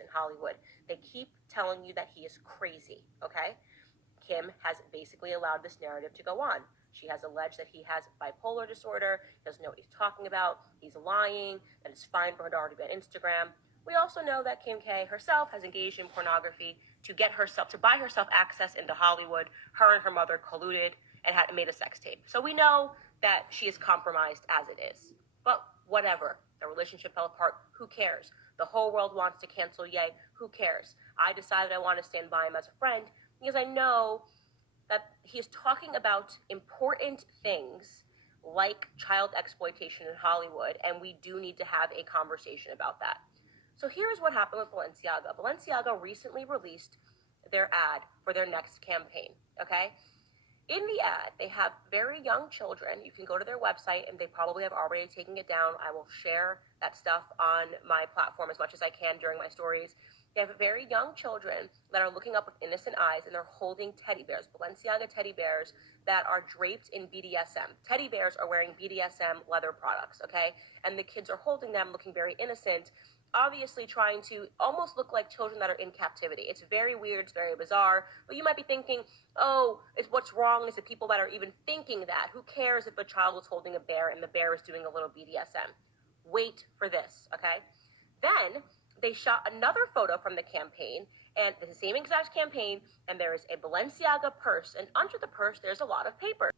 in Hollywood. They keep telling you that he is crazy, okay? Kim has basically allowed this narrative to go on. She has alleged that he has bipolar disorder, doesn't know what he's talking about, he's lying, that it's fine for her to already be on Instagram. We also know that Kim K herself has engaged in pornography to buy herself access into Hollywood. Her and her mother colluded and had made a sex tape. So we know that she is compromised as it is. But whatever. The relationship fell apart. Who cares? The whole world wants to cancel Ye. Who cares? I decided I want to stand by him as a friend because I know that he is talking about important things like child exploitation in Hollywood, and we do need to have a conversation about that. So here's what happened with Balenciaga. Balenciaga recently released their ad for their next campaign, okay? In the ad, they have very young children. You can go to their website, and they probably have already taken it down. I will share that stuff on my platform as much as I can during my stories. They have very young children that are looking up with innocent eyes, and they're holding teddy bears, Balenciaga teddy bears that are draped in BDSM. Teddy bears are wearing BDSM leather products, okay? And the kids are holding them looking very innocent, obviously trying to almost look like children that are in captivity. It's very weird, it's very bizarre, but you might be thinking, oh, what's wrong is the people that are even thinking that. Who cares if a child is holding a bear and the bear is doing a little BDSM? Wait for this, okay? Then they shot another photo from the campaign, and the same exact campaign, and there is a Balenciaga purse, and under the purse there's a lot of paper.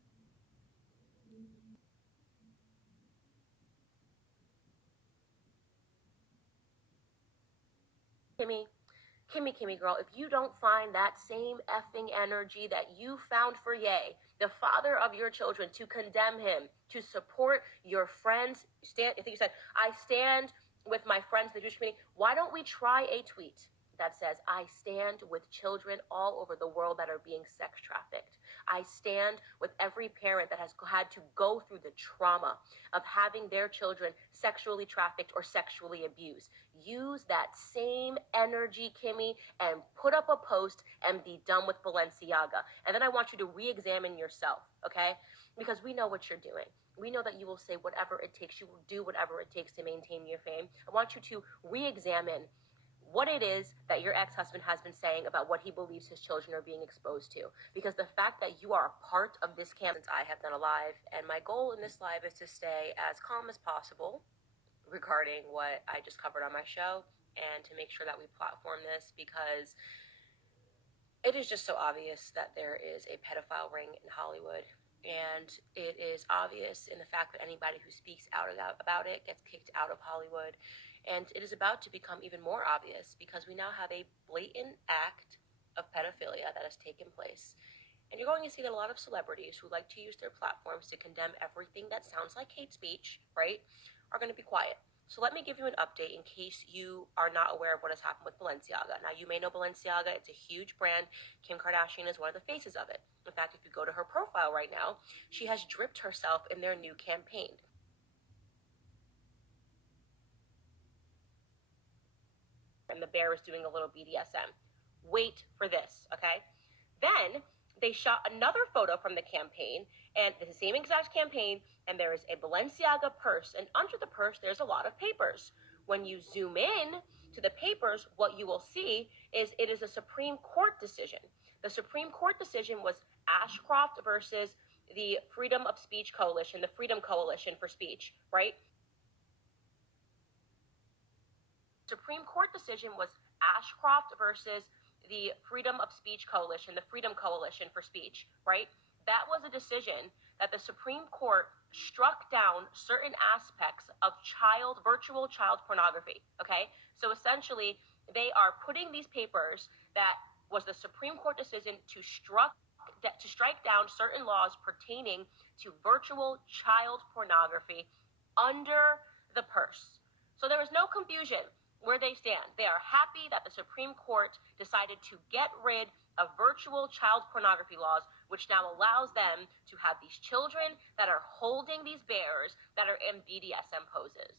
Kimmy girl, if you don't find that same effing energy that you found for Ye, the father of your children, to condemn him, to support your friends, I think you said, I stand with my friends, the Jewish community. Why don't we try a tweet that says, I stand with children all over the world that are being sex trafficked. I stand with every parent that has had to go through the trauma of having their children sexually trafficked or sexually abused. Use that same energy, Kimmy, and put up a post and be done with Balenciaga. And then I want you to re-examine yourself, okay? Because we know what you're doing. We know that you will say whatever it takes. You will do whatever it takes to maintain your fame. I want you to re-examine what it is that your ex-husband has been saying about what he believes his children are being exposed to. Because the fact that you are a part of this campaign, I have done a live, and my goal in this live is to stay as calm as possible regarding what I just covered on my show, and to make sure that we platform this, because it is just so obvious that there is a pedophile ring in Hollywood. And it is obvious in the fact that anybody who speaks out about it gets kicked out of Hollywood. And it is about to become even more obvious because we now have a blatant act of pedophilia that has taken place. And you're going to see that a lot of celebrities who like to use their platforms to condemn everything that sounds like hate speech, right, are going to be quiet. So let me give you an update in case you are not aware of what has happened with Balenciaga. Now, you may know Balenciaga. It's a huge brand. Kim Kardashian is one of the faces of it. In fact, if you go to her profile right now, she has dripped herself in their new campaign. And the bear is doing a little BDSM. Wait for this, okay? Then they shot another photo from the campaign, and the same exact campaign, and there is a Balenciaga purse, and under the purse there's a lot of papers. When you zoom in to the papers, what you will see is it is a Supreme Court decision. The Supreme Court decision was Ashcroft versus the Freedom of Speech Coalition, the Freedom Coalition for Speech, right? Supreme Court decision was Ashcroft versus the Freedom of Speech Coalition, the Freedom Coalition for Speech, right? That was a decision that the Supreme Court struck down certain aspects of virtual child pornography, okay? So essentially, they are putting these papers that was the Supreme Court decision to strike down certain laws pertaining to virtual child pornography under the purse. So there is no confusion where they stand. They are happy that the Supreme Court decided to get rid of virtual child pornography laws, which now allows them to have these children that are holding these bears that are in BDSM poses.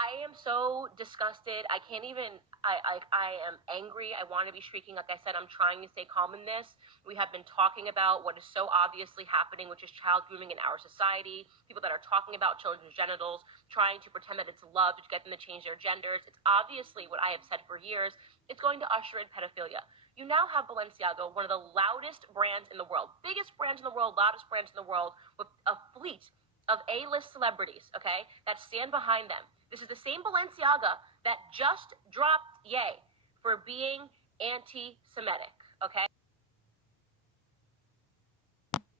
I am so disgusted. I can't even. I am angry. I want to be shrieking. Like I said, I'm trying to stay calm in this. We have been talking about what is so obviously happening, which is child grooming in our society. People that are talking about children's genitals, trying to pretend that it's love to get them to change their genders. It's obviously what I have said for years. It's going to usher in pedophilia. You now have Balenciaga, one of the loudest brands in the world, biggest brands in the world, loudest brands in the world, with a fleet of A-list celebrities, okay, that stand behind them. This is the same Balenciaga that just dropped Ye for being anti-Semitic, okay?